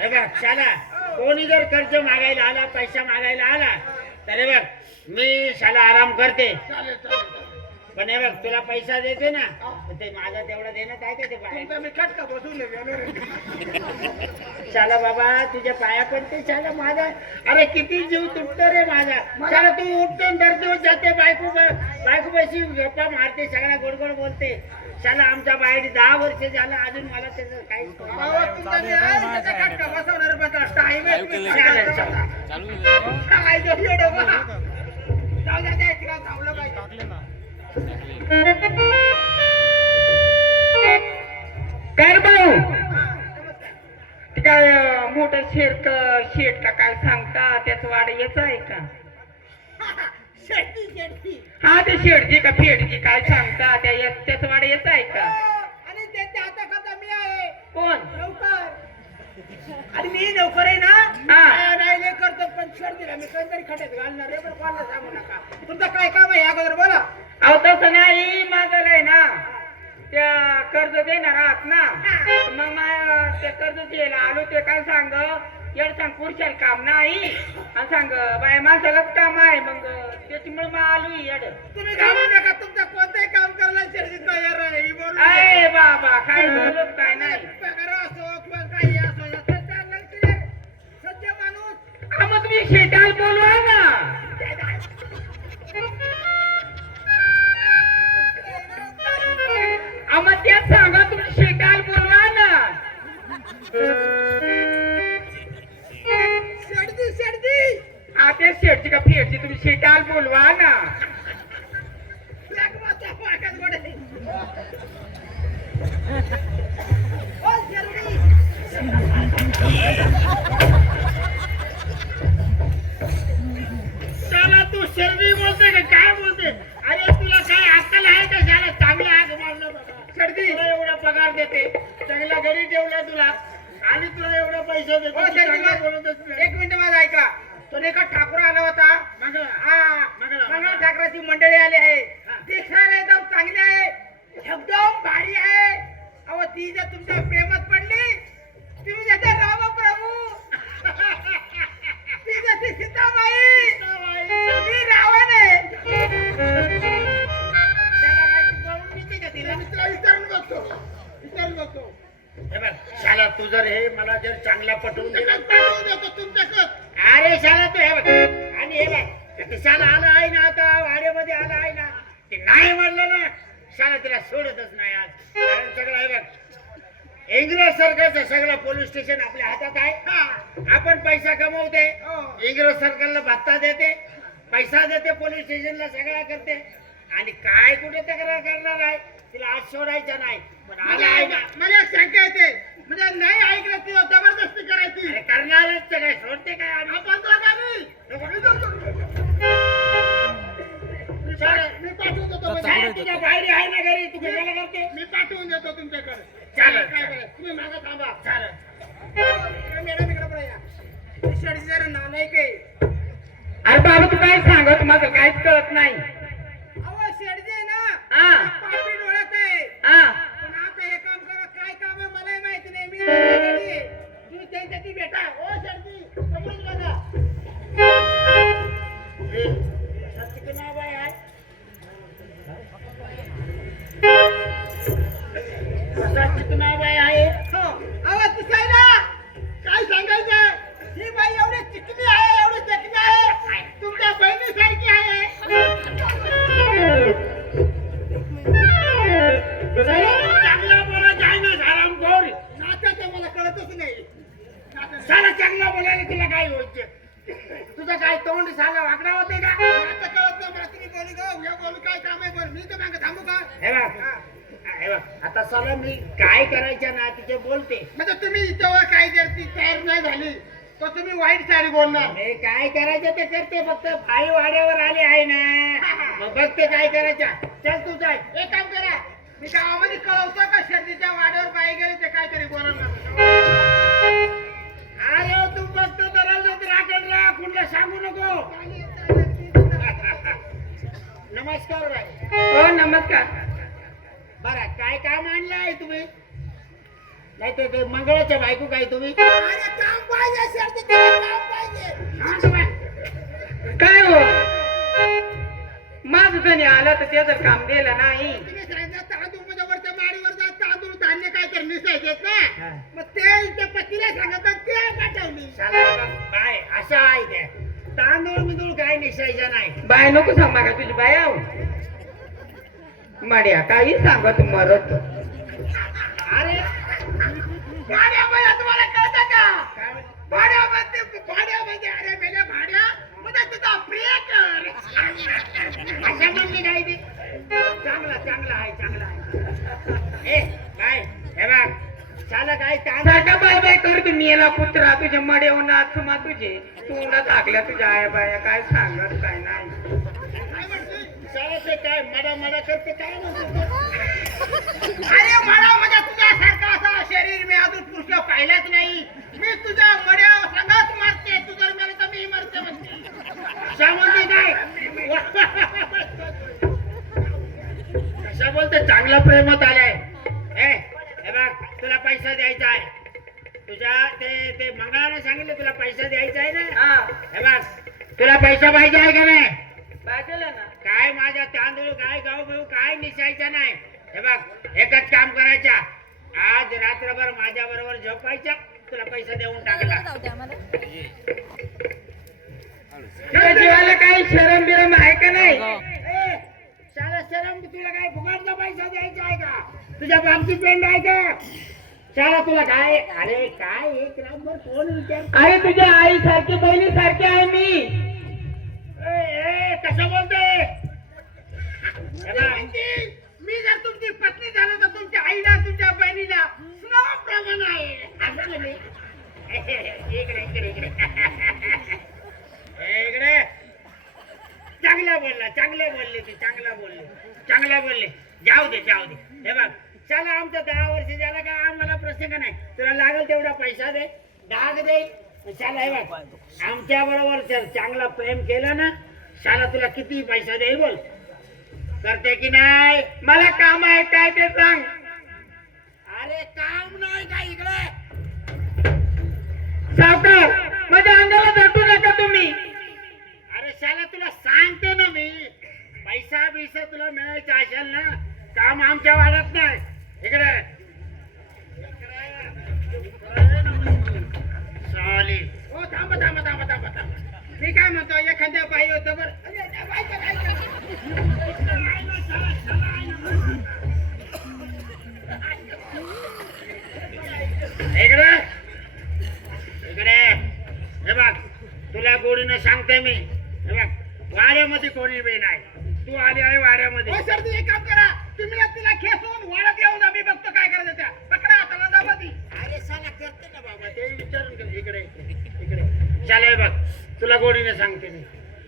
हे बघ शाला कोणी जर कर्ज मागायला आला पैसा मागायला आला तर हे बघ मी शाला आराम करते चालेल चालेल पण हे बघ तुला पैसा देते ना ते माझा तेवढा देण्यात आहे का ते बाहेर तुमचा मी खटका बसून शाला बाबा तुझ्या पाया पडते शाला माझा अरे किती जीव तुटतो रे माझा शाला तू उठते दर्दीवर जाते बायको पैशी गप्पा मारते सगळा गोड गोड बोलते शाला आमच्या बाहेर 10 वर्ष झालं अजून मला त्याचं काहीच खटका बसवणार टाइम काय भाऊ ते काय मोठं शेट का काय सांगता त्याच वाड याच आहे का हा ते शेडची का फेडची काय सांगता त्याच वाड याच आहे का आणि त्याच्या हाताखाता मी आहे कोण नौकर आणि मी नौकर आहे ना हा. नाही करतो पण दिला मी कोणतरी खड्यात घालणार आहे पण कोणाला सांगू नका तुमचं काय काम आहे अगोदर बोला अहो तसं नाही माझं आहे ना त्या कर्ज देणार आहात ना मग त्या कर्ज द्यायला आलो ते काय सांग येड सांग पुरुषाला काम नाही आणि सांग बाय माणसालाच काम आहे मग त्याच्यामुळे मग आलो येड तुम्ही घाबरू नका तुमचं कोणतंही काम करायला शर्यतीत तयार आहे मी बोलू अय बाबा काय बोलत काय नाही पगार असो किंवा काही असो सध्या माणूस मग तुम्ही शेताला बोलवा ना मग त्याच सांगा तुम्ही शेताला बोलवा ना त्या शेडची का फेडची तुम्ही शेताला बोलवा ना शाला तू शर्दी बोलते का काय बोलते अरे तुला काय अक्कल आहे का शाला चांगला आग मारला बाबा शर्दी तुला एवढा पगार देते चांगला घरी ठेवला तुला आणि तुला एवढा पैसा देतो चांगला बोलतच नाही. एक मिनिट माझा ऐका तो एका ठाकूर आला होता मंगळ ठाकराची मंडळी आली आहे दिसायला एकदम चांगली आहे एकदम भारी आहे अहो ती जर तुमच्या प्रेमात पडली तुम्ही त्याच्या राम प्रभू ती जशी सीताबाई मी रावण आहे विचारून बघतो हे बघ शाला तू जर हे मला जर चांगला पटवून दिला तुमच्याकडे अरे शाला तू हे बघ आणि हे बघ ते शाला आला आहे ना आता वाड्यामध्ये आला आहे ना ते नाही म्हणलं ना शाला तिला सोडतच नाही आज कारण सगळं हे बघ इंग्रज सरकारचं सगळं पोलीस स्टेशन आपल्या हातात आहे आपण पैसा कमवते इंग्रज सरकारला भत्ता देते पैसा देते पोलीस स्टेशनला सगळा करते आणि काय कुठे तक्रार करणार आहे तिला आज सोडायचा नाही पण आला आहे ना मला शंका येते म्हणजे नाही ऐकलं ती जबरदस्ती करायची अरे करणारच ते काय सोडते काय आम्ही मी पाठवून देतो साहेब, तुझ्या बाहेर आहे ना घरी तू कशाला करते मी पाठवून देतो तुमच्याकडे चालेल. काय बरं तुम्ही मागं थांबा चालेल मॅडम इकडे बघा या शर्ट जरा नालायक आहे अरे बाबा तू काय सांगत माझं काहीच कळत नाही अहो शेडजे आहे ना हा. पापी डोळ्यात आहे हा पण आता हे काम करा काय काम आहे मलाही माहिती नाही मी त्यांच्याकडे आहे. तुम्ही त्यांच्याशी भेटा ओ शेडजी समोर बघा नाव आहे नाव आहे हो अहो दिसायला काय सांगायचं ही बाई एवढी चिकनी आहे एवढी चिकनी आहे तुमच्या बहिणीसारखी आहे चांगला बोलायचं आहे ना हरामखोर नात्याचं मला कळतच नाही साला चांगला बोलायला तुला काय व्हायचं तुझं काय तोंड साला वाकडा होते का आता कळत नाही मला तुम्ही बोलू गं या बोलू काय काम आहे बरं मी तर मागं थांबू का हे बघ, हे बघ, आता साला मी काय करायचं ना तिथे बोलते म्हणजे तुम्ही जेव्हा काय जर ती तयार नाही झाली तर तुम्ही वाईट साडी बोलणार अरे काय करायचं ते करते फक्त भाई वाड्यावर आले आहे ना मग बघते काय करायचं चल तू जाय एक काम करा मी गावामध्ये कळवतो का शर्दीच्या वाड्यावर बाई गेले ते काहीतरी बोलणार अरे तू फक्त राखेल कुणला सांगू नको नमस्कार बाई हो नमस्कार बरं काय काम आणलंय तुम्ही नाही ते मंगळाच्या बायको काय तुम्ही अरे काम पाहिजे शेवटी त्याला काम पाहिजे. शांत बस. काय हो माझं जणी आलं तर ते जर काम दिलं नाही तुम्ही सांगितलं तांदूळ मध्ये वरच्या माडीवर जा तांदूळ धान्य काय तर निसायचेत ना हा. मग ते त्या पतीला सांगतात ते पाठवली. शाला बाय अशा आहे त्या तांदूळ मिदूळ काय निसायचं नाही बाय नको सांग मागा तुझी बाय आहो माड्या काही सांगत मरत अरे भाड्या म्हणजे तुम्हाला कळतं का काय म्हण- भाड्या म्हणजे अरे मेल्या भाड्या म्हणजे तुझा प्रिय कर. अशा म्हणली नाही ती चांगला आहे चांगला आहे ए बाय हे बघ शाला काय तांदूळ सारखा बाय बाय कर तू मेला कुत्रा तुझ्या मड्यावर नाचमा तुझे तोंडात टाकल्या तुझ्या आया बाया काय सांगत काय नाही काय म्हणते? शाला ते काय मडा करते काय म्हणतो अरे मला म्हणजे तुझ्यासारखा असा शरीर मी अजून पुरुष पाहिलाच नाही. मी तुझ्या मड्या संगत मरते तू जर मेलं तर मी मरते म्हणते. शामध्ये काय कशा बोलते चांगला प्रेमात आलाय हे बघ तुला पैसा द्यायचा आहे तुझ्या ते मंगळाने सांगितलं तुला पैसा द्यायचा आहे ना हा हे बघ तुला पैसा पाहिजे आहे का नाही पाहिजे ना काय माझा तांदूळ काय गाव बिऊ काय निसायचा नाही हे बघ एकच काम करायचा आज रात्रभर माझ्या बरोबर झोपायचा तुला पैसा देऊन टाकला तुझ्या जीवाला काही शरम बिरम आहे का नाही ए, शाला शरम तुला काय फुकटचा पैसा द्यायचा आहे का तुझ्या बापची पेंड आहे का शाला तुला काय अरे काय एक रामभर कोण विचार अरे तुझ्या आई सारखी बहिणी सारखी आहे मी कसं बोलते म्हणते, मी जर तुमची पत्नी झालं तर तुमच्या आईला तुमच्या बहिणीला स्नेहप्रमाण आहे. असं बोलले इकडे इकडे चांगला बोलले ते चांगला बोलले जाऊ दे हे बघ चला आमचं 10 वर्ष झालं का आम्हाला प्रसंग नाही तुला लागेल तेवढा पैसा दे डाग दे चला हे बघ आमच्या बरोबर जर चांगला प्रेम केलं ना शाला तुला किती पैसा देईल बोल करते की नाही मला काम आहे काय ते सांग अरे काम नाही का इकडे सावकार माझ्या अंगाला धटू नका तुम्ही अरे शाला तुला सांगते ना मी पैसा बिसा तुला मिळायचा असेल ना काम आमच्या वाड्यात नाही इकडे चालेल हो थांबा. मी काय म्हणतो एखाद्या बाई होतं बरं अरे, त्या बाईचं काय केलं? इकडे हे बघ तुला गोडीनं सांगते मी हे बघ वाड्यामध्ये कोणी बी नाही तू आली आहे वाड्यामध्ये हो सर तुम्ही एक काम करा तुम्ही तिला खेचून वाढत येऊन जा मी बघतो काय करायचं त्या पकडा हाताला जा मध्ये. अरे साला करते ना बाबा ते विचारून घे इकडे चाल हे बघ तुला गोडीने सांगते मी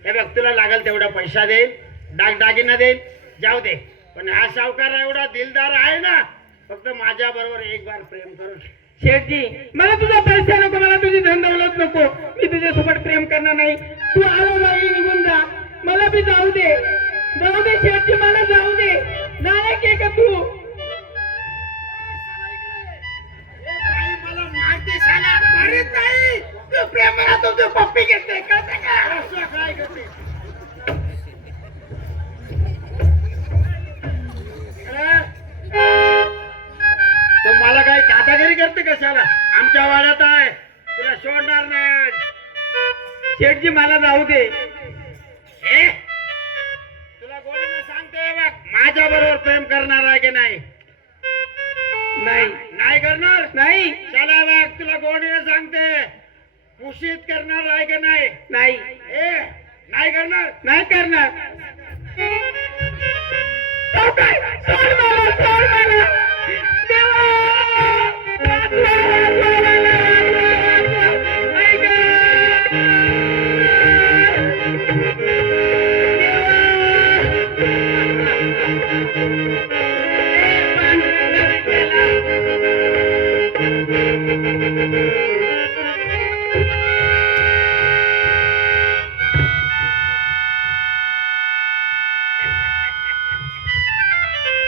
हे बघ तुला लागेल तेवढा पैसा देईल दागिना देईल जाऊ दे पण हा सावकार एवढा दिलदार आहे ना फक्त माझ्या बरोबर एक बार प्रेम करून शेठजी मला तुझा पैसा नको मला तुझी धनदौलत नको मी तुझ्यासोबत प्रेम करणार नाही तू आलो नाही निघून जा मला बी जाऊ दे शेठजी मला जाऊ दे नायक आहे का तू ए बाई, मला मारते साला मारीत नाही तू प्रेमाला तुमची पप्पी घेते कळतं का असं काय करते तो मला काय दादागिरी करते कशाला आमच्या वाड्यात आहे तुला सोडणार नाही आज. शेठजी मला जाऊ दे ए तुला गोडीने सांगते बघ माझ्या बरोबर प्रेम करणार आहे की नाही नाही करणार नाही चला बघ तुला गोडीने सांगते कुशीत करणार आहे की नाही नाही ए नाही करणार नाही करणार सावकार, सोड मला, सोड मला. देवा! वाचवा, वाचवा मला, वाचवा, वाचवा. ऐका!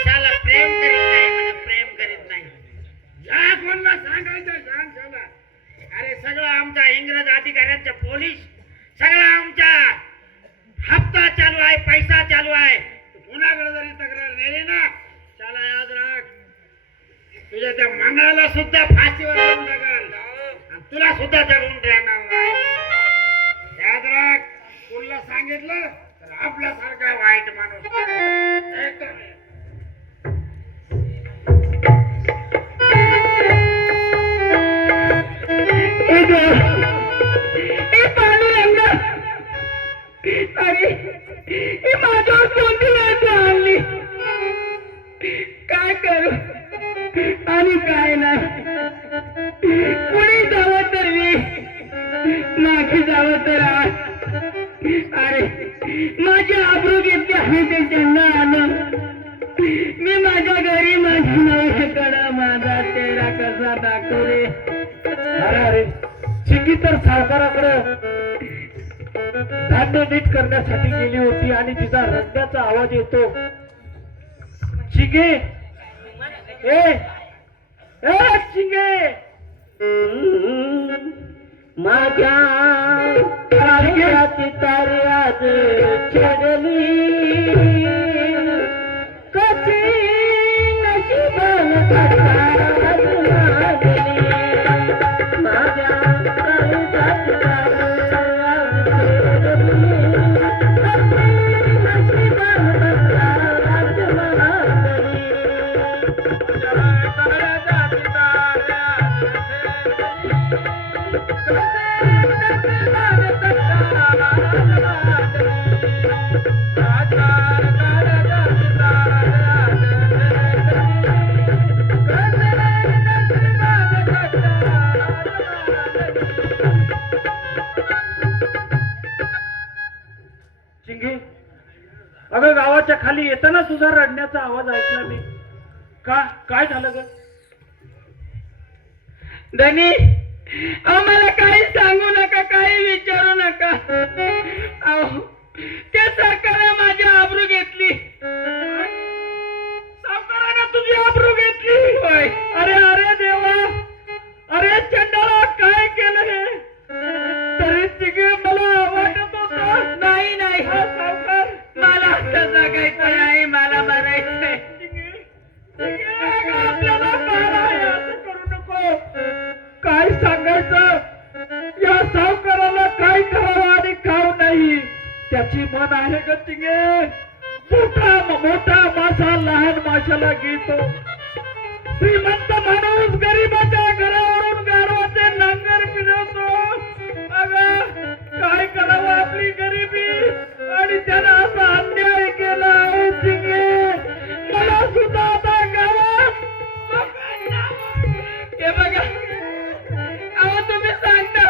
शाला प्रेम करीत नाही म्हणा प्रेम करीत नाही जाक म्हणला सांगायचं सांग सगळं. अरे सगळं आमच्या इंग्रज अधिकाऱ्यांचे पोलीस सगळं आमच्या हप्ता चालू आहे, पैसा चालू आहे. तू कुणाकडे जरी तक्रार नेली ना, त्याला याद राख, तुझ्या त्या मंगळाला सुद्धा फाशीवर लावून टाकाल आणि तुला सुद्धा जगून राहणार नाही. याद राख, तुला सांगितलं तर आपल्यासारखा वाईट माणूस एकदम. माझ्यावर कोणती वेळ आणली, काय करू आणि काय नाही. पुढे जावं तर मी, मागे जावं तर आज. अरे माझी आबरू घेतली आहे ते त्यांना आलं. मी माझ्या घरी माझ्या नवऱ्याकडं माझा चेहरा कसा दाखवू रे. अरे अरे चिंगी तर सावकाराकडे धान्य नीट करण्यासाठी गेली होती आणि तिचा रडण्याचा आवाज येतो. चिंगे, ए चिंगे, माझ्या आयुष्याची तारी आज छेडली, कशी नशिबानं कटात लागली. माझ्या आयुष्याची तारी आज छेडली, कशी नशिबानं कटात लागली. चिंगे, अगं गावाच्या खाली येताना तुझा रडण्याचा आवाज ऐकला मी. काय झालं ग? धनी, आम्हाला काही सांगू नका, काही विचारू नका. अहो, त्या सरकारने माझी आबरू घेतली. सावकारानं तुझी आबरू घेतली? होय. अरे अरे देवा, अरे चंडाळा, काय केलं हे? तरी चिंगे मला वाटत होतं. नाही नाही, हा सावकार, मला आता जगायचं नाही, मला मरायचंय. आपल्याला मारा आहे असं करू नको. काय सांगायचं या सावकाराला, काय करावं आणि खाऊ नाही त्याची मन आहे ग चिंगे. मोठा मासा लहान माशाला घेतो. श्रीमंत माणूस गरीबाच्या घरावरून गाढवाचे नांगर फिरवतो. अगं काय करावं आपली गरिबी, आणि त्यानं असा अन्याय केला आहे चिंगे. मला सुद्धा आता गावात हे बघा, अहो तुम्ही सांगता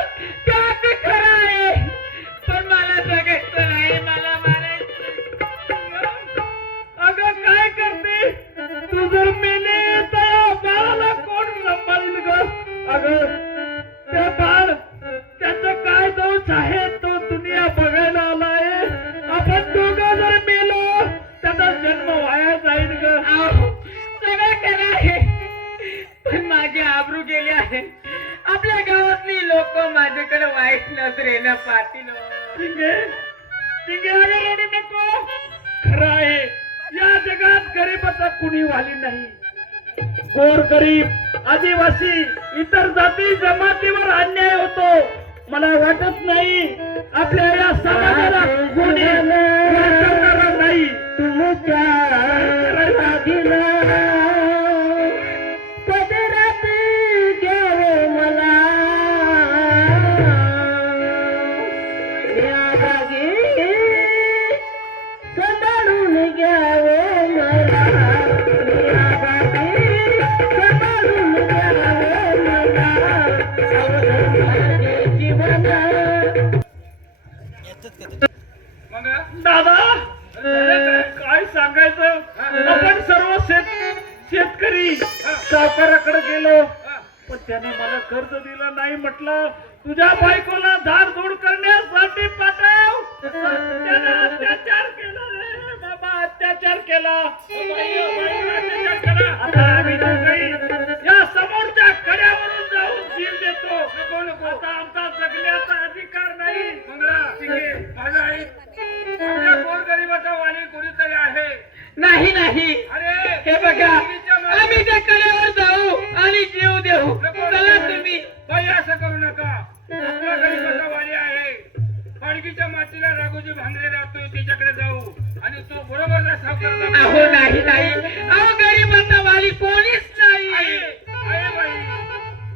का ते खरं आहे, पण मला जगायचं नाही, मला मारायचं. अगं काय करते तू? जर मेले तर या बाळाला कोण सांभाळील ग? अगं त्या बाळ, त्याचं काय दोष आहे? तो दुनिया बघायला आलाय. आपण दोघं जर मेलो त्याचा जन्म वाया जाईल ग. अहो, सगळं खरं आहे, पण माझी आबरू गेली आहे. आपल्या गावातली लोक माझ्याकडे वाईट नजरेनं पाहतील. चिंगे, चिंगे, अगं रडू नको. खरं आहे, या जगात गरीबाचा कुणी वाली नाही. गोर गरीब, आदिवासी, इतर जाती जमातीवर अन्याय होतो. मला वाटत नाही आपल्या या समाजाला कोणी वाचवणारा नाही. तुमच्या पदरात घ्यावं मला, या जागी सांभाळून घ्यावं मला, या जागी सांभाळून घ्यावं मला. माझे जीवन दादा, काय सांगायचं, आपण सर्व शेतकरी सावकाराकडे गेलो, पण त्याने मला कर्ज दिलं नाही. म्हटलं तुझ्या बायकोला झाडझूड करण्यासाठी पाठव. त्याने अत्याचार केला रे बाबा, अत्याचार केला. आता आम्ही दोघंही या समोरच्या कड्यावरून नाही अरे हे बघा आम्ही त्या कड्यावर जाऊ आणि जीव देऊ चला तुम्ही बाई असं करू नका आपला गरीबाचा वाली आहे खडकीच्या मातीला राघोजी भांगरे राहतोय त्याच्याकडे जाऊ आणि तो बरोबर सावकाराला अहो नाही अहो गरीबाचा वाली कोणीच नाही आहे बाई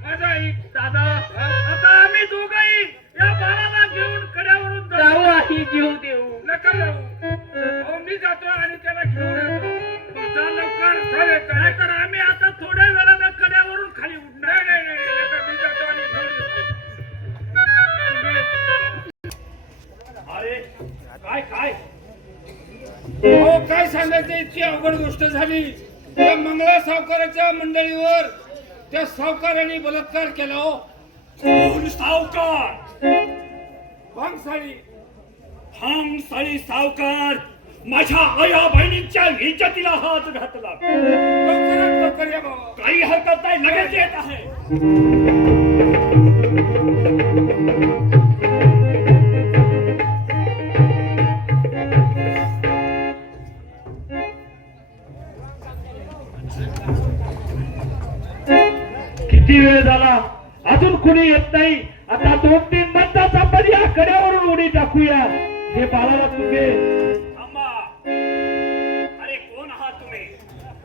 माझा ऐक दादा आता आम्ही दोघंही या बाळाला घेऊन कड्यावरून जाऊ आणि जीव देऊ नका जाऊ अहो मी जातो आणि त्याला घेऊन येतो तुमचा लवकर चालेल नाहीतर आम्ही आता थोड्या वेळानं कड्यावरून खाली उठणार नाही आता मी जातो आणि घेऊन येतो अरे काय हो काय सांगायचं इतकी अवघड गोष्ट झाली त्या मंगळा सावकाराच्या मंडळीवर त्या सावकाराने बलात्कार केला हो कोण सावकार भांगसाळी सावकार माझ्या आया बहिणींच्या इज्जतीला हात घातला काही हरकत नाही लगेच येत आहे किती वेळ झाला अजून कुणी येत नाही आता 2-3 मिनिटाचा आपण या कड्यावरून उडी टाकूया हे बाळाला तुम्ही अरे कोण आहात तुम्ही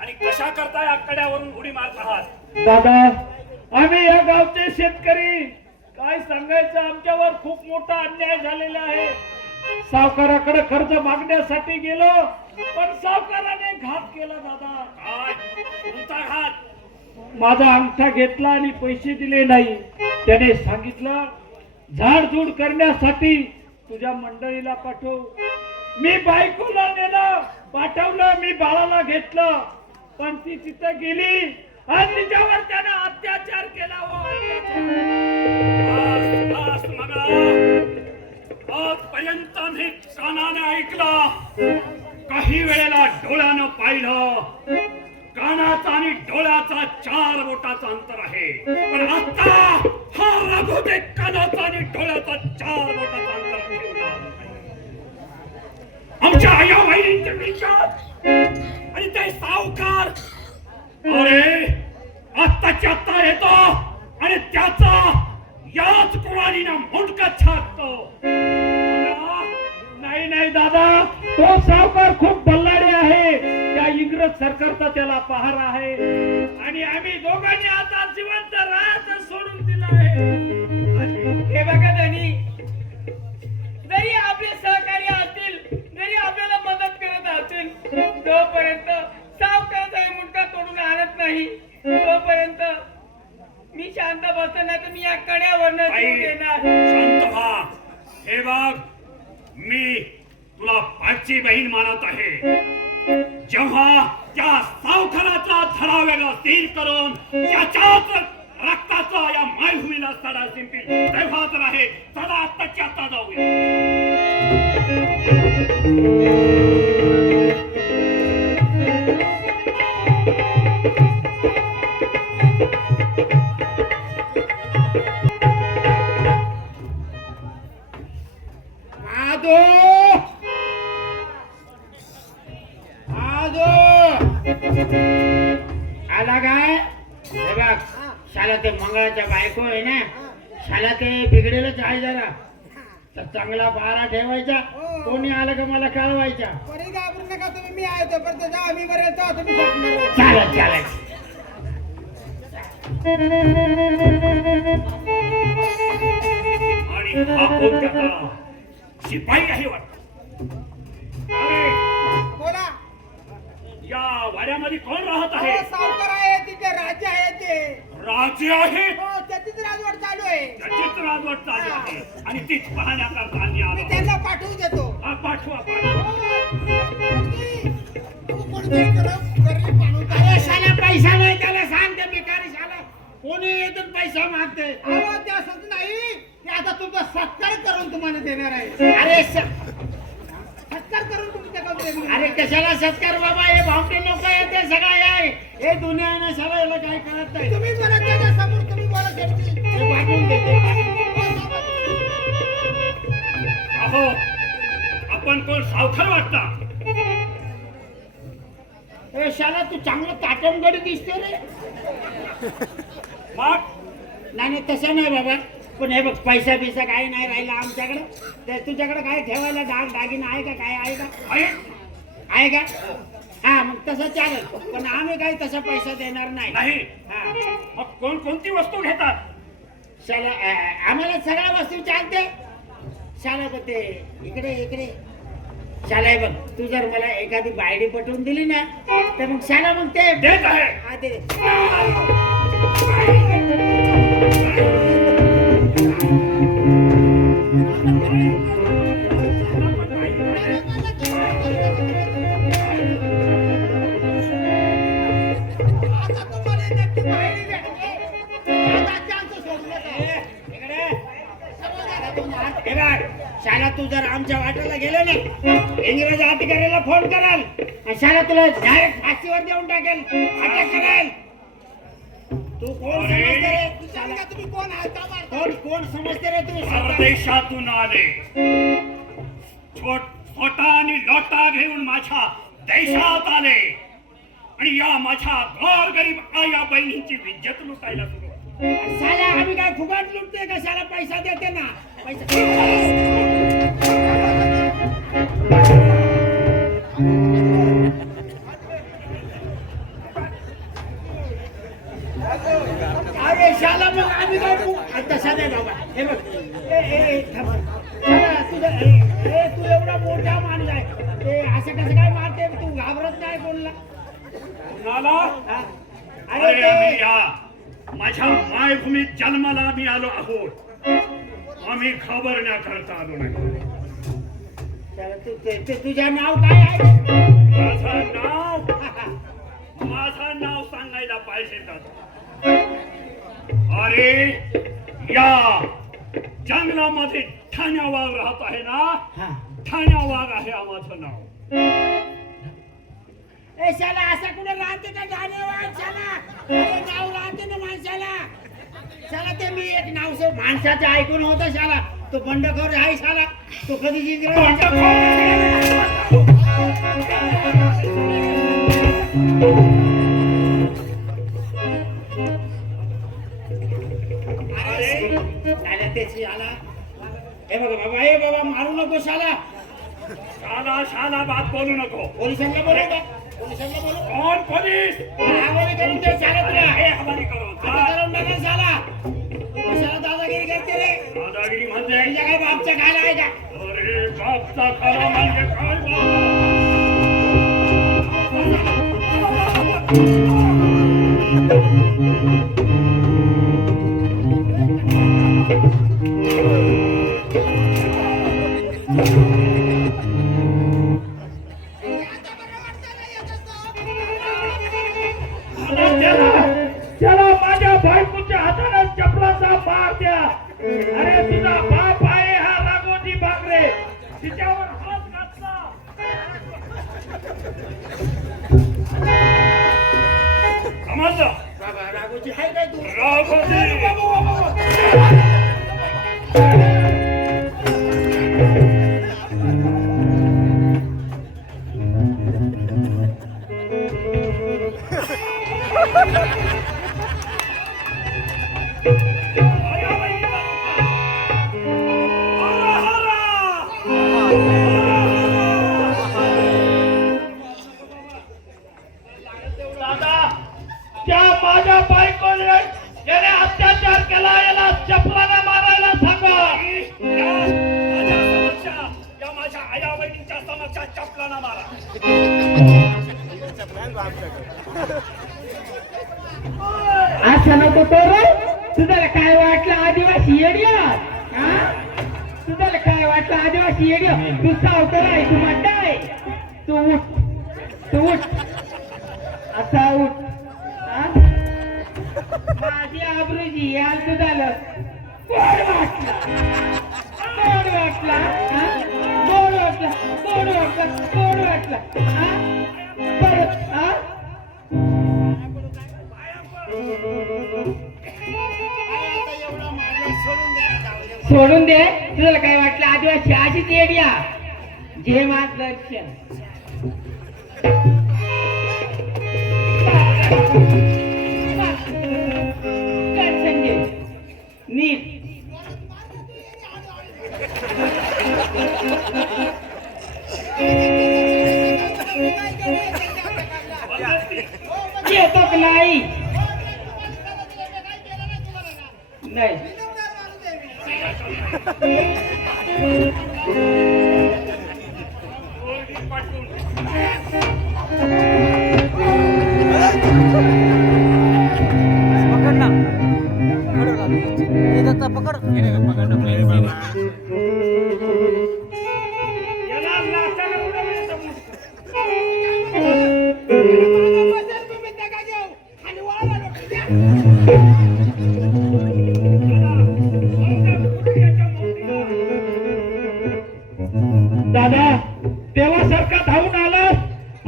आणि कशा करताय आकड्यावरून उडी मारत आहात दादा आम्ही या गावचे शेतकरी काय सांगायचं आमच्यावर खूप मोठा अन्याय झालेला आहे सावकाराकडे कर्ज मागण्यासाठी गेलो पण सावकाराने घात केला दादा काय कोणता घात माझा अंगठा घेतला आणि पैसे दिले नाही त्याने सांगितलं झाडझूड करण्यासाठी तुझ्या मंडळीला पाठव मी बायकोला नेलं पाठवलं मी बाळाला घेतलं पण ती तिथं गेली आणि तिच्यावर त्याने अत्याचार केला आजपर्यंत मी कानाने ऐकलं काही वेळेला डोळ्यानं पाहिलं कानाचा आणि डोळ्याचा 4 बोटाचं अंतर आहे पण आता हा राघोटे कानाचा आणि डोळ्याचा 4 बोटाचं अंतर ठेवला आमच्या आया बहिणींच्या विचार आणि ते सावकार अरे आत्ताच्या आत्ता येतो आणि त्याचा याच कुराणीनं मुंडका छाटतो नाही दादा तो सावकार खूप बल्लाडे आहे त्या इंग्रज सरकारचा त्याला पहार आहे आणि आम्ही दोघांनी आता जिवंत राहत सोडून दिला आहे हे बघा धनी जरी आपले सहकारी असतील जरी आपल्याला मदत करत असतील जोपर्यंत सावकाराचा मुंडका तोडून आणत नाही तोपर्यंत मी शांत बसतो नाही तर मी या कड्यावर शांत व्हा हे बघ मी तुला पाचची बहीण मानत आहे जेव्हा त्या सावकाराचा धडा वेगळा स्थिर करून त्याच्याच रक्ताचा या मायभूमीला सडा शिंपील तेव्हा तर आहे चला आत्ताच्या आत्ता जाऊया आला काय हे बघ शाला ते मंगळाच्या बायको आहे ना शाला ते बिघडेलच आहे जरा तर चांगला बारा ठेवायचा कोणी आलं का मला कळवायचा परी घाबरू नका तुम्ही मी आहे तोपर्यंत जा आम्ही बरेल तर तुम्ही झोपणार. चालेल आणि हा कोण त्याचा शिपाई आहे वाटत अरे बोला या वाड्यामध्ये कोण राहत हो, आहे सावकार आहे तिथे राज्य आहे ते राज्य आहे हो त्याचीच राजवट चालू आहे त्याचीच राजवट चालू आहे आणि तीच पाहण्याकरता आम्ही मी आलो त्यांना पाठवून देतो हा पाठवा अरे शाला पैसा नाही त्याला सांग ते भिकारी शाला कोणी येतून पैसा मागते अहो त्यासाठी नाही ते आता तुमचा सत्कार करून तुम्हाला देणार आहे अरे सत्कार करून तुम्ही त्या देणार अरे कशाला सत्कार बाबा हे भावटे लोक आहे ते सगळे आहे हे दुनिया आहे ना शाला याला काही कळत नाही तुम्ही बोला त्याच्या समोर तुम्ही बोला शेवटी ते पाठवून देते अहो आपण कोण सावकार वाटता ए, शाला तू चांगलं ताटमगडी दिसते रे. मग नाही नाही तसं नाही बाबा, पण हे बघ पैसा बिसा काही नाही राहिला आमच्याकडे. ते तुझ्याकडे काय ठेवायला दागिना आहे का, काय आहे का? आहे? आहे का? हा मग तसं चालेल, पण आम्ही काही तसा पैसा देणार नाही. नाही. हा मग कोणती वस्तू घेतात? शाला आम्हाला सगळ्या वस्तू चालते. शाला पण ते इकडे इकडे शाला आहे बघ, तू जर मला एखादी बायडी पटवून दिली ना तर मग शाला मग ते देत आहे. हा, दे. आता तुम्हाला नक्की पाहिली भेटली. आता चान्स सोडू नका. इकडे. हे बघ, शाला तू जर आमच्या वाट्याला गेलो ना, इंग्रज अधिकाऱ्याला फोन कराल आणि शाला तुला डायरेक्ट फाशीवर देऊन टाकेल, अटक करेल. तू कोण समजते रे? सांगा तुम्ही कोण आहात का मारता? कोण समजते रे तुम्ही? परदेशातून आले, छोटा आणि लोटा घेऊन माझ्या देशात आले आणि या माझ्या गोरगरीब आया बहिणींची इज्जत लुटायला सुरू. साला आम्ही काय फुकट लुटते का? साला पैसा देते ना, पैसा. अरे शाला मग आम्ही काय तसा नाही बाबा. हे बघ, थांब. शाला तू एवढा मोठा माणूस आहे, ते असं कसं काय मारते? तू घाबरत नाही कोणला? कुणाला? हा? अरे अरे आम्ही ते या माझ्या मायभूमीत जन्माला आम्ही आलो आहोत. आम्ही घाबरण्याकरता आलो नाही. शाला तुझं नाव काय आहे? माझं नाव सांगायला पाहिजे का? अरे या जंगलामध्ये ठाण्या वाघ राहत आहे ना, हा. ठाण्या वाघ आहे माझं नाव. ए शाला असं कुठे राहते का गाण्यावर? शाला अरे नाव राहते ना माणसाला. शाला ते मी एक नाव माणसाचं ऐकून होतं शाला, तो बंडखोर आहे शाला, तो कधी त्याची आला. हे बघा बाबा, हे बाबा मारू नको शाला. शाला शाला बात बोलू नको. पोलिसांना बोलू का? पोलिसांना बोलू? कोण पोलीस? हवाली करून दे शाला तुला. हे हवाली करू. आता करून टाका शाला. तू कशाला दादागिरी करते रे? दादागिरी म्हणजे? तुझ्या काय बापच्या खायला आहे का? अरे बापचा खरा म्हणजे काय बाबा? त्याला माझ्या बायकोच्या हाताने चपलाचा मार द्या. अरे तुझा बाप आहे हा राघोजी बागरे, तिच्यावर हात घातला. समजलं? बाबा राघोजी आहे काय तू? राघोजी. दादा, त्या माझ्या बायकोने याने अत्याचार केला, याला चपलाने मारायला सांगा. या माझ्या आया बहिणीच्या समक्षा चपलाना मारा. असं नको करू. तुझ्याला काय वाटलं आदिवासी येडिया? हा? तुझ्याला काय वाटलं आदिवासी येडिया? तू सावकार आहे, तू म्हणता आहे. तू उठ, तू उठ, असा उठ. हा? माझी आबरूजी याल तुझ्याला गोड वाटला, गोड वाटला, हा? गोड वाटला, गोड वाटला, गोड वाटला, हा? परत, हा? आता एवढा मारला, सोडून द्या ना, जाऊ दे. सोडून दे. तुला काय वाटलं आदिवासी अशीच येड्या? जे मार्गदर्शन कर संजय नीट येतो की नाही नाही याला लाचाला उडवलं तर तुम्ही नका घेऊ आणि वळवा लोकं द्या. दादा देवासारखा धावून आलास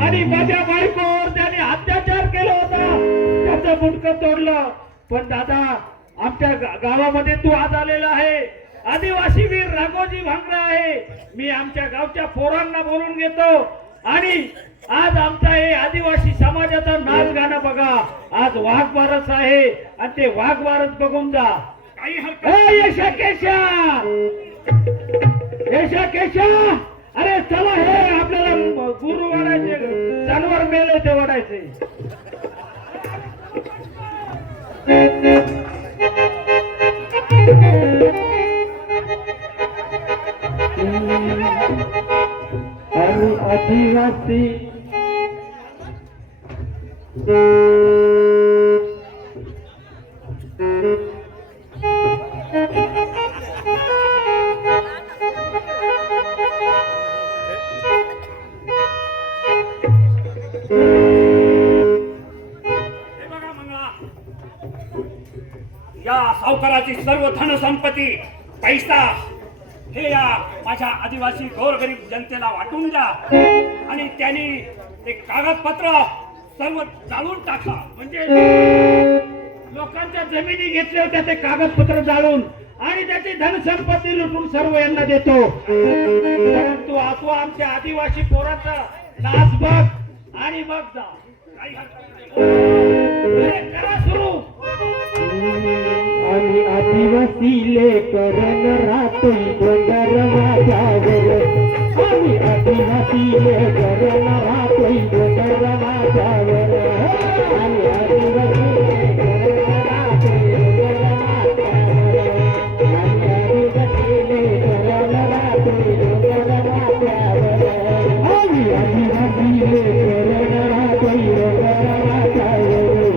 आणि माझ्या बायकोवर त्याने अत्याचार केला होता त्याचं मुंडकं तोडलं. पण दादा आमच्या गावामध्ये तू आज आलेला आहे. आदिवासी वीर राघोजी भांगरा आहे. मी आमच्या गावच्या पोरांना बोलून घेतो आणि आज आमचा हे आदिवासी समाजाचा नाच गाणं बघा. आज वाघ बारस आहे आणि ते वाघ बारस बघून जा. यशा केशा यशा केशा अरे चला हे आपल्याला गुरु वाढायचे जानवर मेले ते वाढायचे. आणि आदिवासी हे बघा मंगळा, या सावकाराची सर्व धनसंपत्ती पैसा हे या माझ्या आदिवासी गोरगरीब जनतेला वाटून द्या आणि त्यांनी ते कागदपत्र सर्व जाळून टाका. म्हणजे लोकांच्या जमिनी घेतल्या होत्या ते कागदपत्र जाळून आणि त्याची धनसंपत्ती लुटून सर्व यांना देतो. परंतु तू आमच्या आदिवासी पोराचा नाच बघ आणि मग जा. काही हरकत नाही. अरे करा सुरू. आणि आदिवासीले करण राहतोय डोंगर माझ्यावर. आणि आदिवासीले करण राहतोय डोंगर माझ्यावर. आणि आदिवासीले करण राहतोय डोंगर माझ्यावर. आणि आदिवासीले करण राहतोय डोंगर माझ्यावर. आणि आदिवासीले करण राहतोय डोंगर माझ्यावर. आणि आदिवासीले करण राहतोय डोंगर माझ्यावर.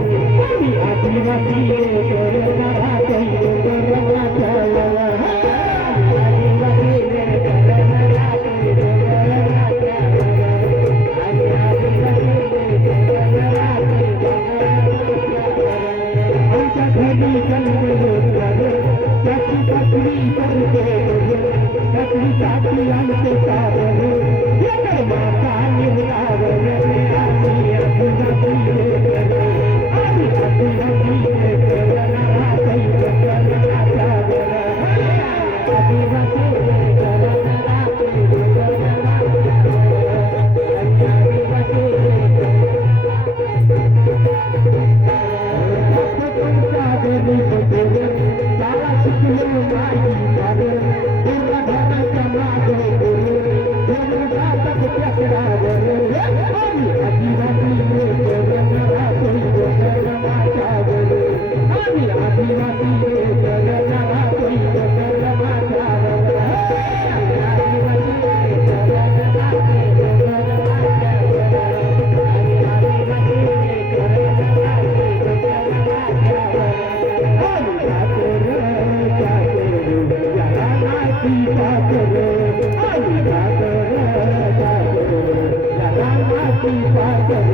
आदिवासीले करण राहतोय डोंगर माझ्यावर. आणि आदिवासीले करण राहतोय डोंगर माझ्यावर. आमच्या घरी जन्मलो त्याची पत्नी करते त्याची साठी आमचे कारण माता निवडावर. आम्ही आदिवासीले करतो. आम्ही आदिवासीले करण राहतोय डोंगर माझ्यावर. आदिवासीले करण राहतोय डोंगर माझ्यावर. आणि आदिवासीले तुमच्या घरी बघून शाळा शिकलो नाही मारून. पूर्ण घराच्या मागे बोलून जातात चक्रावर. आम्ही आदिवासीले करण राहतोय डोंगर माझ्यावर. आम्ही आदिवासीले करण राहतोय डोंगर माझ्यावर. आम्ही आदिवासीले करण राहतोय डोंगर माझ्यावर. आम्ही आदिवासीले करण राहतोय डोंगर माझ्यावर. आम्ही जाकर याला नाती पाकर. आम्ही जाकर याला नाती पाकर.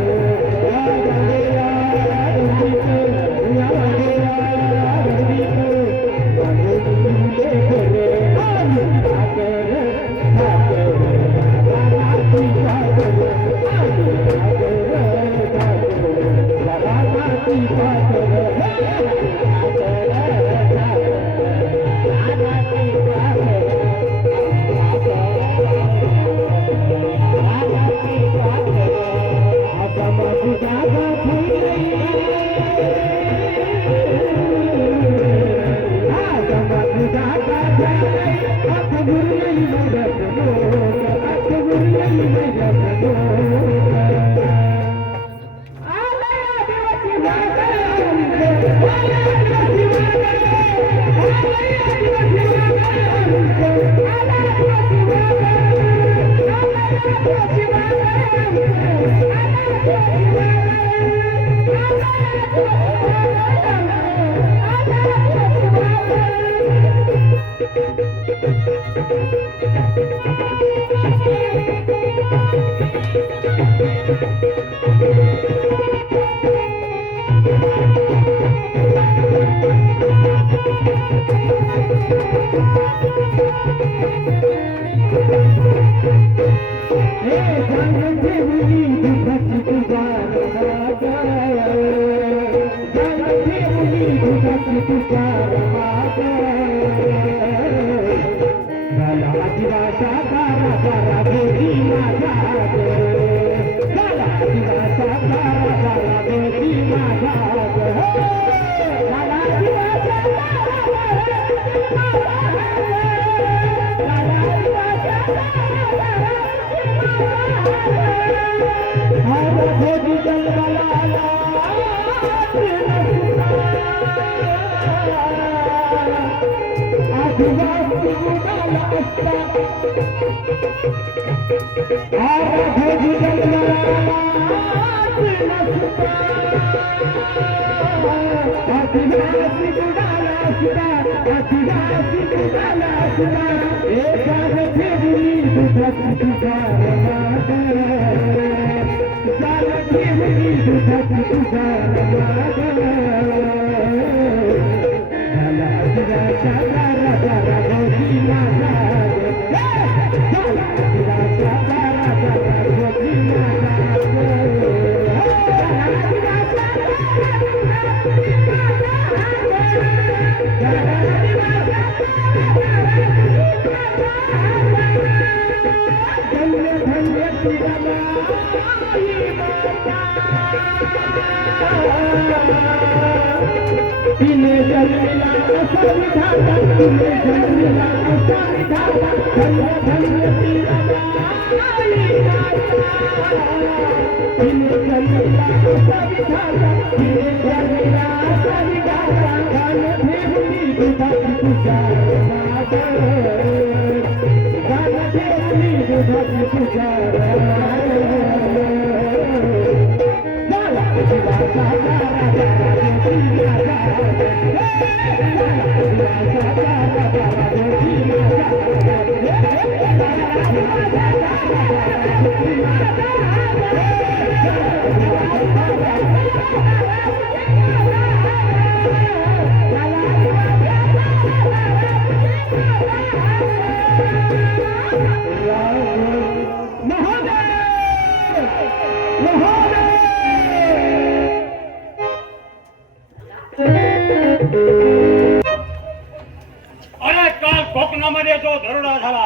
अरे काल कोकणामध्ये जो दरोडा झाला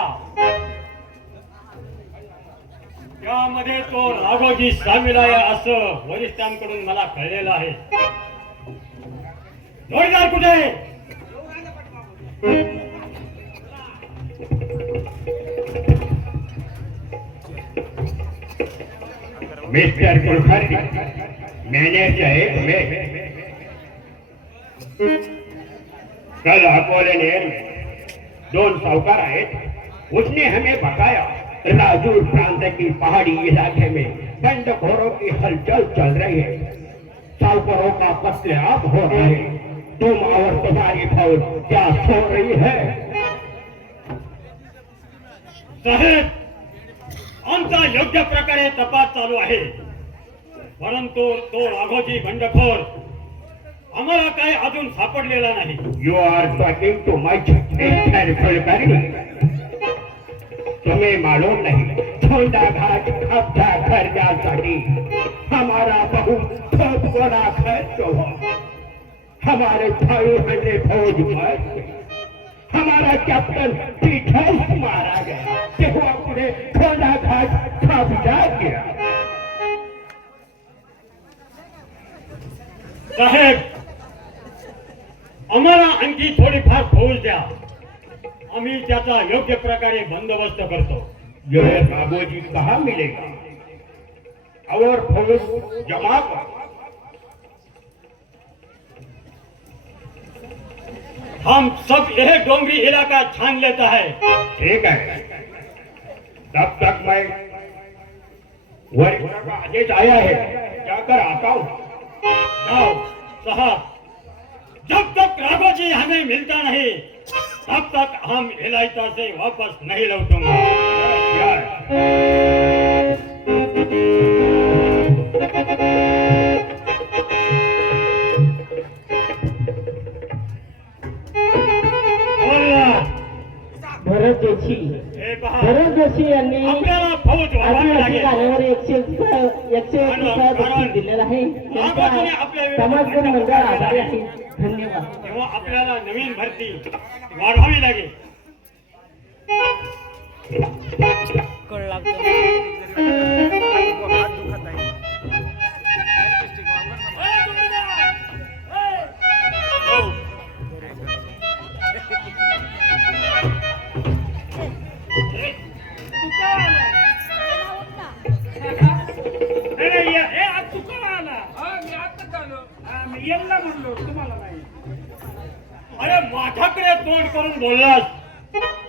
त्यामध्ये तो राघोजी सामील आहे असं वरिष्ठांकडून मला कळलेलं आहे. जोडीदार कुठे आहे? मिस्टर कुलकर्णी मैनेजर है कल अकोले में दोन साहूकार आए थे। उसने हमें बताया राजूर प्रांत की पहाड़ी इलाके में बंडखोरों की हलचल चल रही है, साहूकारों का कत्लेआम हो रहा है। तुम और तुम्हारी फौज क्या सो रही है? साहेब, आमचा योग्य प्रकारे तपास चालू आहे, परंतु तो राघोजी बंडखोर आम्हाला काही अजून सापडलेला नाही. You are talking too much mister Kulkarni. तुम्हें मालूम नहीं छोटा घाट कब्जा करण्यासाठी हमारा बहुत बड़ा खर्च हुआ. हमारे 500 फौज मर गई. हमारा कैप्टन पीठस मारा गया तेव्हा पुढे छोटा घाट कब्जा किया. साहेब, आम्हाला आणखी थोडीफार फौज द्या, आम्ही त्याचा योग्य प्रकारे बंदोबस्त करतो. यह बाबूजी कहाँ मिलेगा? और फौज जमा कर. हम सब यह डोंगरी इलाका छान लेता है. ठीक है, तब तक मैं वरिष्ठ का आदेश आया है, जाकर आता हूँ. जाओ साहब, जब तक राघोजी हमें मिलता नहीं तब तक हम इलाइता से वापस नहीं लौटूंगा. क्या है? 131 दिलेला आहे त्यांचा समाजगुण मंडळ आभारी आहे. धन्यवाद. तेव्हा आपल्याला नवीन भरती वाढवावी लागेल. अरे माझ्याकडे तोंड करून बोललास,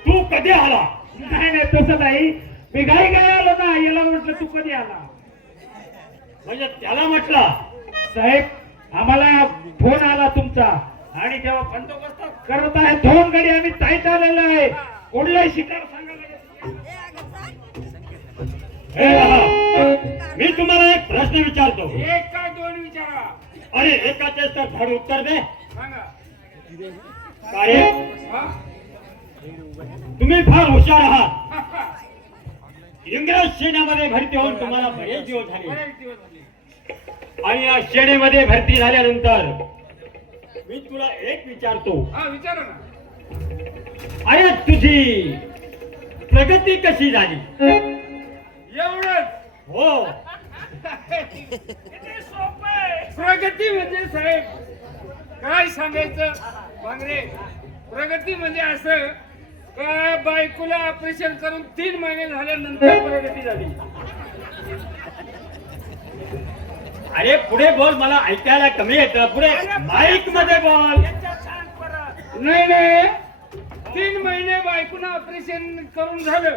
तू कधी आला? नाही नाही तसं नाही, मी घाई आलो ना, याला म्हटलं तू कधी आला. म्हणजे त्याला म्हटलं साहेब आम्हाला फोन आला तुमचा आणि तेव्हा बंदोबस्त करत आहे 2 गाडी आम्ही ताईत आलेलो आहे. कुठलाही शिकार सांगायला हे पहा, मी तुम्हाला एक प्रश्न विचारतो. एक काय 2 विचारा. अरे एकाचे तर धड उत्तर दे. सांगा. काय हा? तुम्ही फार हुशार आहात. इंग्रज सेनेमध्ये भरती होऊन तुम्हाला बरेच दिवस झाले बरेच दिवस झाले. आणि या सेनेमध्ये भरती झाल्यानंतर मी तुला एक विचारतो. हा विचारा ना. अरे तुझी प्रगती कशी झाली? एवढंच. हो. प्रगती म्हणजे साहेब काय सांगायचं भांगरे. प्रगती म्हणजे असं का बायकोला ऑपरेशन करून 3 महिने झाल्यानंतर प्रगती झाली. अरे पुढे बोल, मला ऐकायला कमी येतं. पुढे माईक मध्ये बोल. नाही नाही 3 महिने बायकोनं ऑपरेशन करून झालं.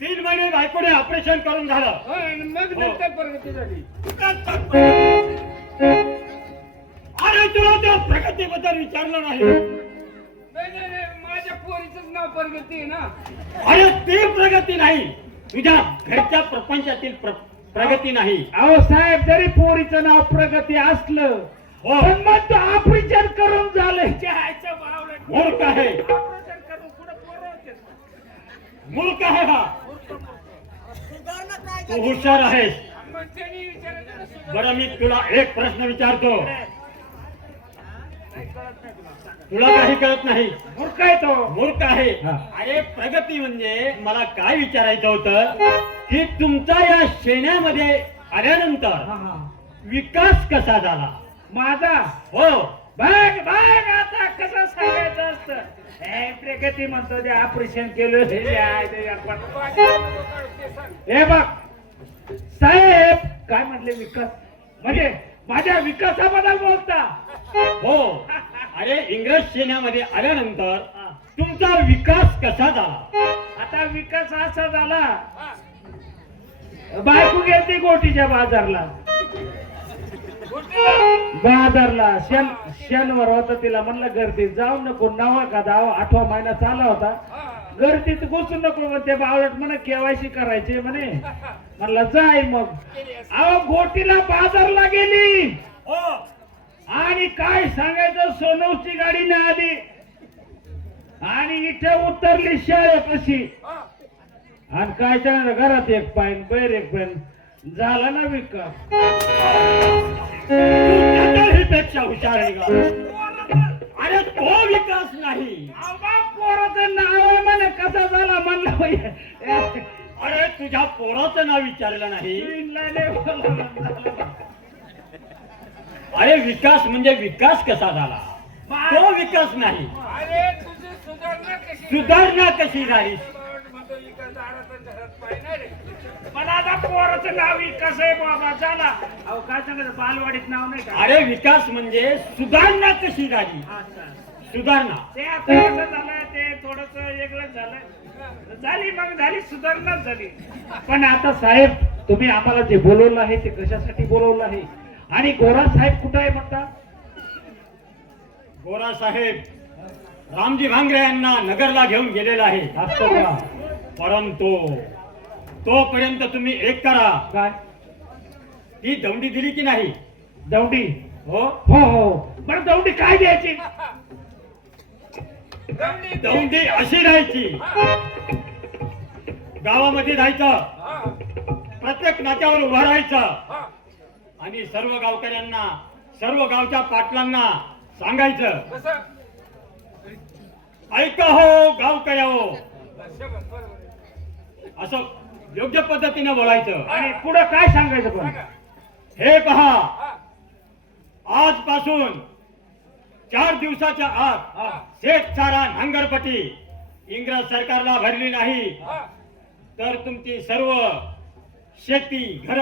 3 महिने बायकोने ऑपरेशन करून झालं. हो, आणि मग नंतर प्रगती झाली. अरे तुला त्या प्रगतीबद्दल विचारलं नाही. नाही नाही नाही, माझ्या पोरीचंच नाव प्रगती आहे ना. अरे ती प्रगती नाही, तुझ्या घरच्या प्रपंचातील प्रगती नाही. अहो साहेब, जरी पोरीचं नाव प्रगती असलं हो. पण मग तो ऑपरेशन करून झालंय. मूर्ख आहे, ऑपरेशन करून पुढे पोरं होते. मूर्ख आहे हा. तू हुशार आहेस. मग त्यांनी विचारायचं ना सुद्धा. बरं मी तुला एक प्रश्न विचारतो. तुला काही कळत नाही. मूर्ख आहे तो. मूर्ख आहे. हा. अरे प्रगती म्हणजे मला काय विचारायचं होतं की तुमचा या सेनेमध्ये आल्यानंतर हा, हा. विकास कसा झाला? माझा हो. बघ बघ आता कसं सांगायचं असतं. हे प्रगती म्हणतो ते ऑपरेशन केलं हे बघ साहेब, काय म्हटले विकास म्हणजे माझ्या विकासाबद्दल बोलता. हो. अरे इंग्रज सेनेमध्ये आल्यानंतर तुमचा विकास कसा झाला? आता विकास असा झाला, बायको गेलती गोटीच्या बाजारला. शनिवार होता, तिला म्हणलं गर्दीत जाऊ नको. 9 का 10 8वा महिना चालला होता. गर्दीत घुसू नको म्हणते. बावळट म्हणे केवायसी करायची म्हणे. म्हणलं जाय. मग अहो गोटीला बाजारला गेली हो. आणि काय सांगायचं, सोनवची गाडी ना आली आणि इथे उतरली शाळेपाशी. आणि काय सांगायचं, घरात एक पायन बैर एक पायन झाला ना विकास. तू त्याच्याही पेक्षा हुशार आहे का? अरे तो विकास नाही. पोराचं नाव आहे म्हणे, कसा झाला म्हणलं बाई. अरे तुझ्या पोराचं नाव विचारलं नाही. अरे विकास म्हणजे विकास कसा झाला, तो विकास नाही. अरे तुझी सुधारणा कशी सुधारणा कशी झाली? म्हणतो इकडं झाडाचं घरात पाय नाही रे. मला आता पोराचं नाव विकास आहे बाबा. झाला. अहो काय सांगायचं, बालवाडीत नाव नाही का? अरे विकास म्हणजे सुधारणा कशी झाली? सुधारणा. ते आता कसं झालं, ते थोडस वेगळं झालं. झाली मग झाली, सुधारणाच झाली. पण आता साहेब, तुम्ही आम्हाला जे बोलवलं आहे ते कशासाठी बोलवलं आहे? आणि गोरा साहेब कुठं आहे म्हणता? गोरा साहेब रामजी भांगरे यांना नगरला घेऊन गेलेला आहे. असतं का? परंतु तोपर्यंत तुम्ही एक करा. काय ती दौंडी दिली की नाही? दौंडी? हो. हो हो. बरं दौंडी काय द्यायची? दौंडी अशी राहायची, गावामध्ये जायचं, प्रत्येक नात्यावर उभं राहायचं आणि सर्व गावकऱ्यांना, सर्व गावच्या पाटलांना सांगायचं, ऐका हो गावकऱ्या हो, असं योग्य पद्धतीने बोलायचं. आणि पुढे काय सांगायचं पण? हे पहा, आजपासून 4 दिवसाच्या आत शेतसारा नांगरपट्टी इंग्रज सरकारला भरली नाही तर तुमची सर्व शेती घर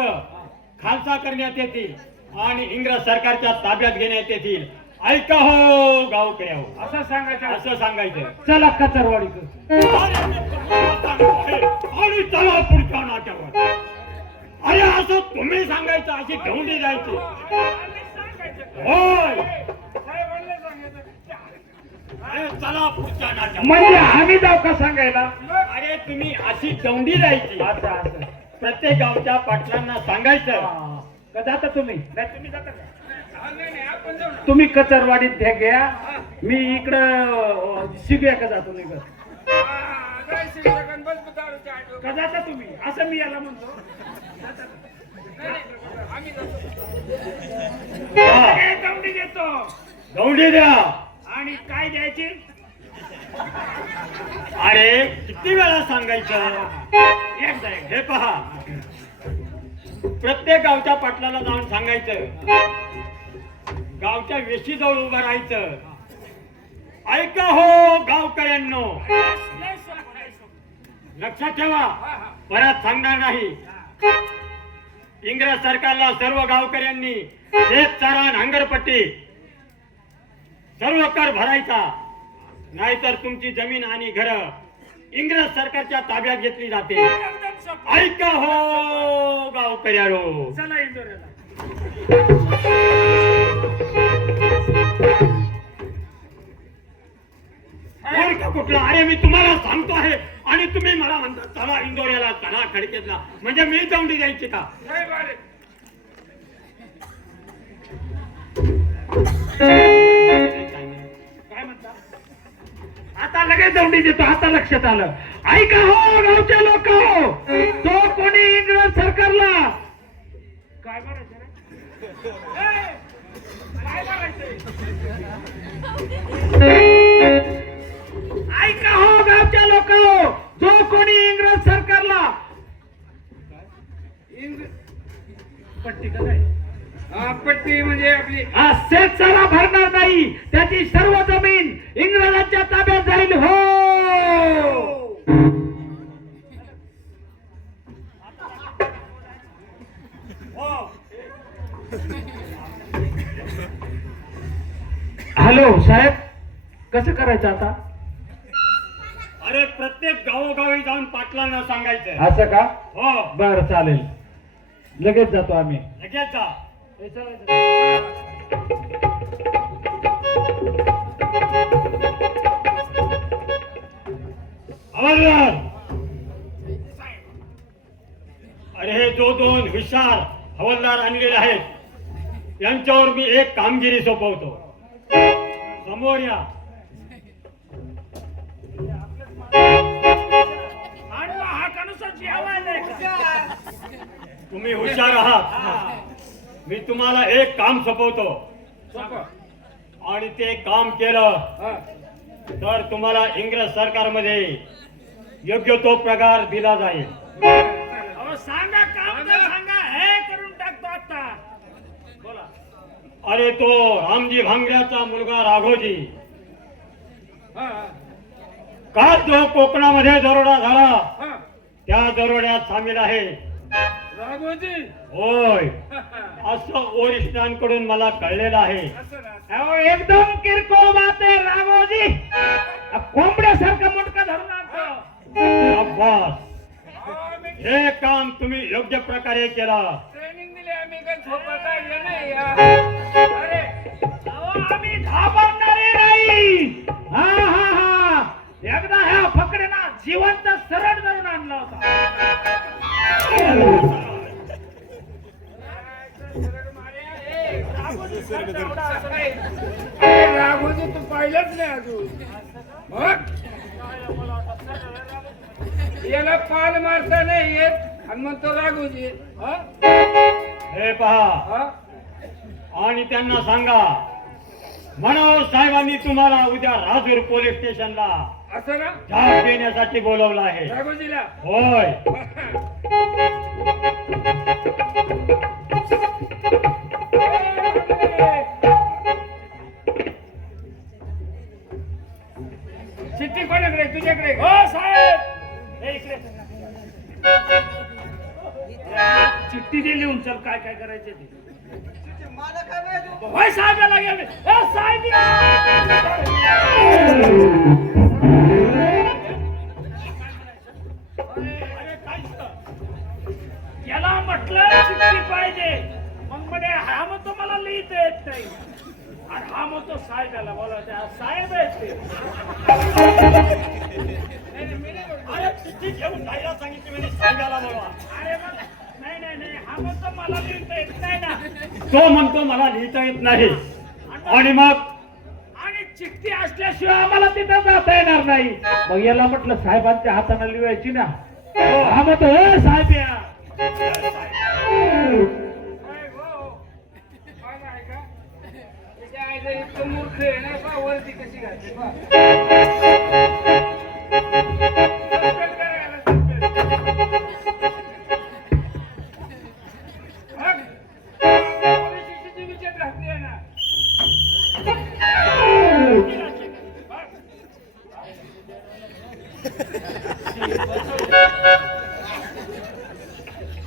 खालसा करण्यात येतील आणि इंग्रज सरकारच्या ताब्यात घेण्यात येतील. ऐका हो गावकऱ्या हो, असं सांगायचं. असं सांगायचं. चला कचरवाडी कर. आणि चला पुढच्या नाट्यावर. अरे असं तुम्ही सांगायचं, अशी ढोंडी जायची. होय, अरे चला पुढच्या नाट्यावर. म्हणजे आम्ही जाऊ का सांगायला? अरे तुम्ही अशी दौंडी जायची. असं असं. प्रत्येक गावच्या पाटलांना सांगायचं. का जाता तुम्ही? नाही तुम्ही जाता का? तुम्ही कचरवाडीत घ्या, मी इकडं शिगूया का जातो निघत. का जाता तुम्ही? असं मी याला म्हणतो. हे दौंडी देतो. दौंडी द्या. आणि काय द्यायची? अरे किती वेळा सांगायचं? एकदा एक. हे पहा, प्रत्येक गावच्या पाटलाला जाऊन सांगायचं, गावच्या वेशीजवळ उभं राहायचं. ऐका हो गावकऱ्यांनो, लक्षात ठेवा, परत सांगणार नाही. इंग्रज सरकारला सर्व गावकऱ्यांनी शेतसारा नांगरपट्टी सर्व कर भरायचा, नाहीतर तुमची जमीन आणि घर इंग्रज सरकारच्या ताब्यात घेतली जाते. ऐका हो गावकऱ्यानो. चला इंदोऱ्याला. का कुठला? अरे मी तुम्हाला सांगतो आहे आणि तुम्ही मला म्हणता चला इंदोऱ्याला, चला खडकेतला. म्हणजे मी दौंडी द्यायची का? काय म्हणता? आता लगेच दौंडी देतो. आता लक्षात आलं. ऐका हो गावचे लोक, तो कोणी इंग्रज सरकारला काय म्हणायचं रे? काय म्हणायचं? ऐका हो गावच्या लोक, जो कोणी इंग्रज सरकारला पट्टी का नाही? पट्टी म्हणजे आपली हा शेतसारा भरणार नाही, त्याची सर्व जमीन इंग्रजांच्या ताब्यात जाईल. हो हॅलो साहेब, कसं करायचं आता? अरे प्रत्येक गावोगावी जाऊन पाटलांना सांगायचं. असं का? हो, बरं चालेल, लगेच जातो आम्ही. लगेच जा. हे चला. हवालदार, अरे हे जो 2 हुशार हवालदार आणलेले आहेत, यांच्यावर मी एक कामगिरी सोपवतो. समोर या. तुम्ही हुशार आहात. मी तुम्हाला एक काम सोपवतो आणि ते काम केलं तर तुम्हाला इंग्रज सरकारमध्ये योग्य तो पगार दिला जाईल. सांगा काम तर सांगा, हे करून टाकतो आता. बोला. अरे तो रामजी भांगऱ्याचा मुलगा राघोजी, काल जो कोकणामध्ये दरोडा झाला त्या दरोड्यात सामील आहे. राघोजी. होय, असं वरिष्ठांकडून मला कळलेलं आहे. अहो, एकदम किरकोळ बात आहे राघोजी. कोंबड्यासारखं मुंडकं धरून आणतो. शाबास. हे काम तुम्ही योग्य प्रकारे केलं. ट्रेनिंग दिली आम्ही, काही झोपता येत नाही. अरे अहो, आम्ही घाबरणारे नाही. हा हा हा, एकदा ह्या फकड्याना जिवंत सरळ धरून आणला होता. राघोजी तू पाहिलंच नाही अजून. मग याला पाल मारता नाही येत, हनुमंत राघोजी हा? हे पहा हा? आणि त्यांना सांगा मनोज साहेबांनी तुम्हाला उद्या राजूर पोलीस स्टेशनला असं ना जाब देण्यासाठी बोलवलं आहे. राघोजीला होय. चिठ्ठी कोणाकडे तुझ्याकडे हो साहेब हे इकडे. चिठ्ठी दिली लिहून चल काय काय करायचे ते होय साहेबाला गेले साहेब याला म्हटलं चिठ्ठी पाहिजे मग म्हणे हा म्हणतो मला लिहिता येत नाही आणि हा म्हणतो साहेबाला बोलावते साहेब आहेत ते अरे चिठ्ठी घेऊन जायला सांगितली म्हणजे साहेबाला बोलवा. अरे मला नाही नाही नाही हा म्हणतो मला लिहिता येत नाही ना तो म्हणतो मला लिहिता येत नाही आणि मग आणि चिठ्ठी असल्याशिवाय आम्हाला तिथं जाता येणार नाही मग याला म्हटलं साहेबांच्या हाताने लिहायची ना हा म्हणतो हे साहेब या मूर्ख आहे ना पहा वरती कशी घालते पहा. पोलीस स्टेशनची विचार घातली आहे ना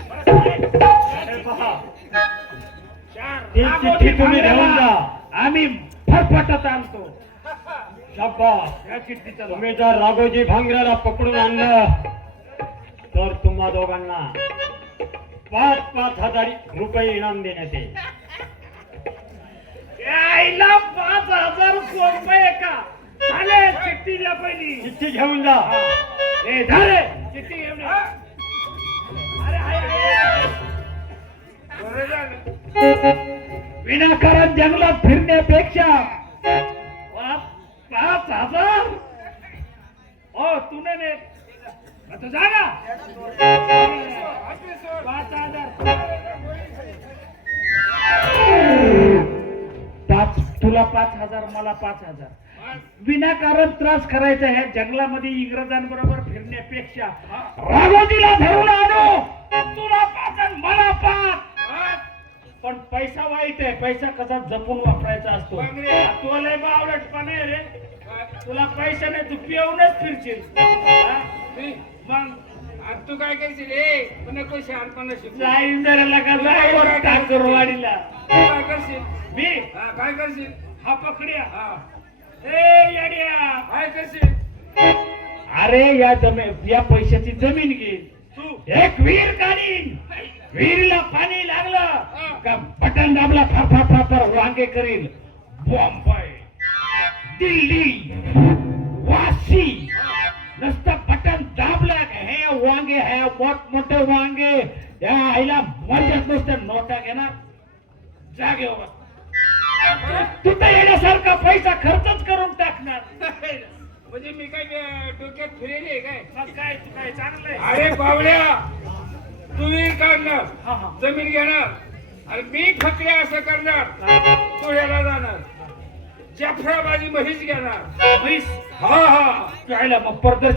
हे पहा ही चिठ्ठी तुम्ही घेऊन जा. आम्ही फटफटत आणतो शाबास. या चिठ्ठीचा तुम्ही जर राघोजी भांगऱ्याला पकडून आणलं तर तुम्हा दोघांना 5,000 रुपये इनाम देण्यात येईल. यायला 5,000 रुपये का झाले चिठ्ठी द्या पहिली चिठ्ठी घेऊन जा. ए झाले चिठ्ठी घेऊन ये. अरे हाय, हाय. बरं झालं विनाकारण जंगलात फिरण्यापेक्षा 5,000 हो तू नाही आता जा ना 5,000 तुला 5,000 मला 5,000 विनाकारण त्रास करायचा ह्या जंगलामध्ये इंग्रजांबरोबर फिरण्यापेक्षा राघोजीला धरून आणू तुला 5 आणि मला 5 पण पैसा वाईट आहे पैसा कसा जपून वापरायचा असतो तुला लय बावलटपणे रे तुला पैशाने तू पिऊनच फिरशील हा? मग आज तू काय करशील रे पुन्हा कोण शहाणपणा शिकू जाईन जरा लगा जाईन टाकरवाडीला काय करशील मी हा काय करशील हा पकड्या हा ए येड्या काय करशील अरे या पैशाची जमीन घे तू एक विहीर काढीन विहिरीला पाणी लागलं का बटन दाबला फार वांगे करील बॉम्बे दिल्ली वाशी नुसतं बटन दाबलं का हे वांगे हे मोठमोठे वांगे या आईला मजाच नुसतं नोटा घेणार जागेवर तू तर येण्यासारखा पैसा खर्चच करून टाकणार म्हणजे मी काय डोक्यात फिरेली आहे काय मग काय तू काय चांगलंय अरे बावड्या तू विहीर हा, काढणार हा. जमीन घेणार आणि मी फकरे असं करणार तू ह्याला जाणार जाफराबाजी म्हैस घेणार म्हैस हा हा प्यायला मग परत